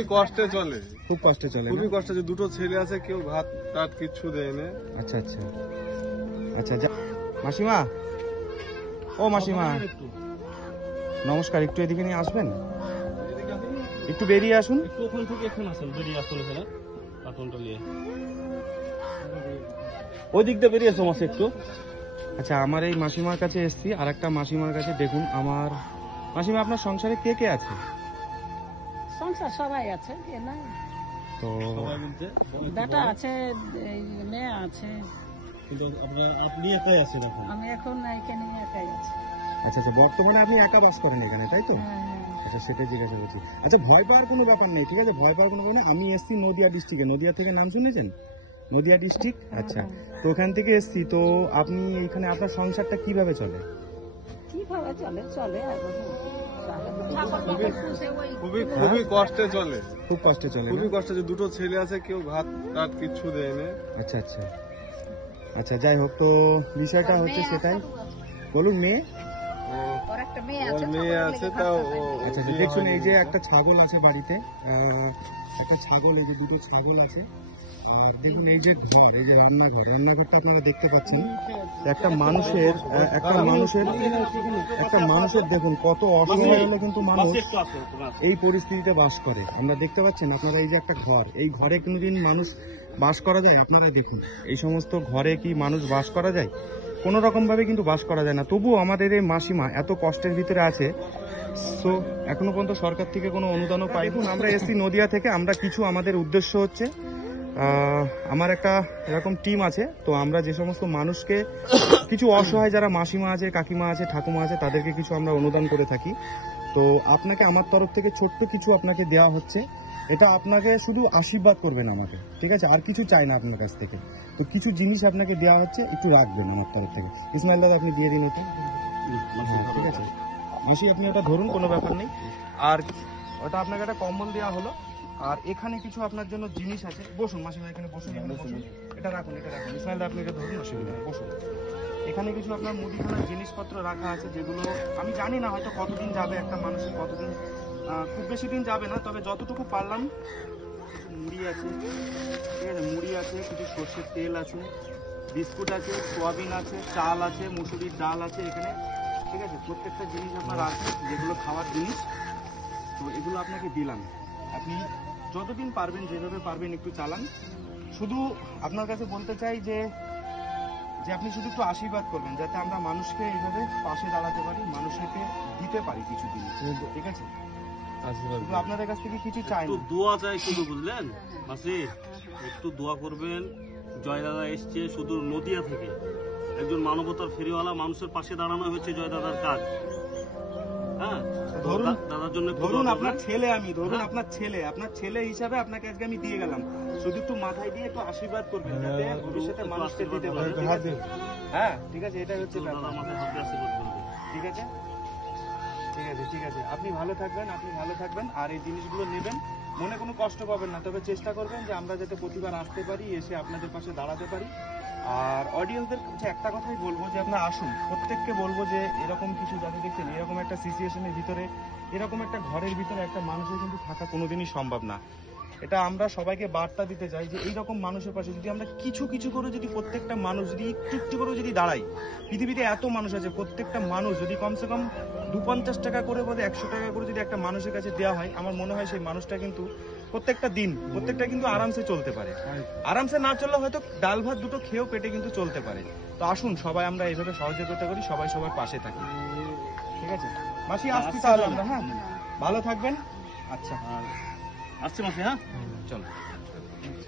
খুবই কষ্টে চলে, খুব কষ্টে চলে, খুবই কষ্টে। যে দুটো ছেলে আছে, কেউ ভাত টাত কিচ্ছু দেয় না। আচ্ছা আচ্ছা আচ্ছা। মাসিমা, ও মাসিমা নমস্কার, একটু এদিকে নিয়ে আসবেন, একটু বেরিয়ে আসুন। একটু ওখান থেকে এখন আসেন, বেরিয়ে আসুন এখানে কার্টুনটা নিয়ে ওই দিক দিয়ে বেরিয়ে আসো মাসে একটু। আচ্ছা, আমার এই মাসিমার কাছে এসেছি, আর একটা মাসিমার কাছে। দেখুন আমার মাসিমা, আপনার সংসারে কে কে আছে? সংসার সবাই আছে, কে নাই? তো সবাই বলতে বেটা আছে, মেয়ে আছে, কিন্তু আপনি একাই আছেন এখন? আমি এখন এখানে একাই আছি। আচ্ছা আচ্ছা, বর্তমানে আপনি একা বাস করেন এখানে, তাই তো? হ্যাঁ। আচ্ছা, সেটাই জিজ্ঞাসা করছি। আচ্ছা, ভয় পাওয়ার কোনো ব্যাপার নেই, ঠিক আছে? ভয় পাওয়ার কোনো ব্যাপার নেই। আমি এসছি নদিয়া ডিস্ট্রিক্টে, নদিয়া থেকে নাম শুনেছেন? নদিয়া ডিস্ট্রিক্ট। আচ্ছা, তো ওখান থেকে এসছি। তো আপনি এখানে আপনার সংসারটা কিভাবে চলে? কিভাবে চলে চলে এখন খুবই খুবই কষ্টে চলে, খুব কষ্টে চলে না? খুবই কষ্টে। যে দুটো ছেলে আছে, কেউ ভাত টাত কিচ্ছু দেয় না। আচ্ছা আচ্ছা আচ্ছা, যাই হোক, তো বিষয়টা হচ্ছে সেটাই। বলুন, মেয়ে? ওর মেয়ে আছে, তাও আচ্ছা আচ্ছা, দেখুন এই যে একটা ছাগল আছে বাড়িতে, একটা ছাগল, এই যে দুটো ছাগল আছে। আর দেখুন এই যে ঘর, এই যে রান্নাঘরটা আপনারা দেখতে পাচ্ছেন। একটা মানুষের দেখুন কত অসহায় হলে কিন্তু মানুষ এই পরিস্থিতিতে বাস করে। আমরা দেখতে পাচ্ছেন আপনারা, এই যে একটা ঘর, এই ঘরে কোনোদিন মানুষ বাস করা যায়? আপনারা দেখুন এই সমস্ত ঘরে কি মানুষ বাস করা যায়? কোনো রকম ভাবে কিন্তু বাস করা যায় না। তবুও আমাদের এই মাসিমা এত কষ্টের ভিতরে আছে। সো এখনো পর্যন্ত সরকার থেকে কোনো অনুদানও পাই। দেখুন, আমরা এসছি নদিয়া থেকে, আমরা কিছু, আমাদের উদ্দেশ্য হচ্ছে, আমার একটা এরকম টিম আছে। তো আমরা যে সমস্ত মানুষকে, কিছু অসহায় যারা মাসিমা আছে, কাকিমা আছে, ঠাকুমা আছে, তাদেরকে কিছু আমরা অনুদান করে থাকি। তো আপনাকে আমার তরফ থেকে ছোট্ট কিছু আপনাকে দেওয়া হচ্ছে। এটা আপনাকে শুধু আশীর্বাদ করবেন আমাকে, ঠিক আছে? আর কিছু চাই না আপনার কাছ থেকে। তো কিছু জিনিস আপনাকে দেওয়া হচ্ছে, একটু রাখবেন আমার তরফ থেকে। ইসমাইল দাদা, আপনি দিয়ে দিন ওকে, ঠিক আছে? বেশি আপনি ওটা ধরুন, কোনো ব্যাপার নেই। আর ওটা আপনাকে একটা কম্বল দেওয়া হলো। আর এখানে কিছু আপনার জন্য জিনিস আছে। বসুন মাসিমা, এখানে বসুন, এখানে বসুন। এটা রাখুন, এটা রাখুন। ইসমাইল দা, আপনি এটা ধরুন, অসুবিধা নেই, বসুন। এখানে কিছু আপনার মুদিখানার জিনিসপত্র রাখা আছে, যেগুলো আমি জানি না হয়তো কতদিন যাবে একটা মানুষের, কতদিন, খুব বেশি দিন যাবে না, তবে যতটুকু পারলাম। মুড়ি আছে, ঠিক আছে? মুড়ি আছে, কিছু সর্ষের তেল আছে, বিস্কুট আছে, সোয়াবিন আছে, চাল আছে, মুসুরির ডাল আছে এখানে, ঠিক আছে? প্রত্যেকটা জিনিস আপনার আছে, যেগুলো খাওয়ার জিনিস। তো এগুলো আপনাকে দিলাম, আপনি যতদিন পারবেন, যেভাবে পারবেন একটু চালান। শুধু আপনার কাছে বলতে চাই যে আপনি শুধু একটু আশীর্বাদ করবেন, যাতে আমরা মানুষকে এইভাবে পাশে দাঁড়াতে পারি, মানুষকে দিতে পারি কিছু জিনিস, ঠিক আছে? শুধু আপনাদের কাছ থেকে কিছু চাই না, দোয়া চাই শুধু, বুঝলেন মাসি? একটু দোয়া করবেন। জয় দাদা এসছে শুধু নদিয়া থেকে, একজন মানবতার ফেরিওয়ালা মানুষের পাশে দাঁড়ানো হচ্ছে জয় দাদার কাজ। হ্যাঁ, দাদার জন্য ধরুন আপনার ছেলে, আমি ধরুন আপনার ছেলে হিসাবে আপনাকে আজকে আমি দিয়ে গেলাম। শুধু একটু মাথায় দিয়ে একটু আশীর্বাদ করবেন, যাতে ভবিষ্যতে মানুষকে দিতে পারে। হ্যাঁ, ঠিক আছে, এটাই হচ্ছে ব্যাপার। দাদা মাথায় হাত দিয়ে আশীর্বাদ করবে। ঠিক আছে, ঠিক আছে, ঠিক আছে। আপনি ভালো থাকবেন, আর এই জিনিসগুলো নেবেন, মনে কোনো কষ্ট পাবেন না। তবে চেষ্টা করবেন যে আমরা যাতে প্রতিবার আসতে পারি, এসে আপনাদের পাশে দাঁড়াতে পারি। আর অডিয়েন্সদের কাছে একটা কথাই বলবো, যে আপনারা আসুন, প্রত্যেককে বলবো যে এরকম কিছু, যাতে দেখছেন এরকম একটা সিচুয়েশনের ভিতরে, এরকম একটা ঘরের ভিতরে একটা মানুষের কিন্তু থাকা কোনোদিনই সম্ভব না। এটা আমরা সবাইকে বার্তা দিতে চাই যে এইরকম মানুষের পাশে যদি আমরা কিছু কিছু করে, যদি প্রত্যেকটা মানুষ যদি একটু একটু করে যদি দাঁড়াই, পৃথিবীতে এত মানুষ আছে, প্রত্যেকটা মানুষ যদি কমসে কম 250 টাকা করে বা 100 টাকা করে যদি একটা মানুষের কাছে দেওয়া হয়, আমার মনে হয় সেই মানুষটা কিন্তু প্রত্যেকটা কিন্তু আরামসে চলতে পারে। আরামসে না চললে হয়তো ডাল ভাত দুটো খেয়েও পেটে কিন্তু চলতে পারে। তো আসুন সবাই আমরা এইভাবে সহযোগিতা করি, সবাই সবার পাশে থাকি, ঠিক আছে? মাসি, আসছি তাহলে আমরা। হ্যাঁ, ভালো থাকবেন। আচ্ছা, আসছে মাসি। হ্যাঁ, চলো।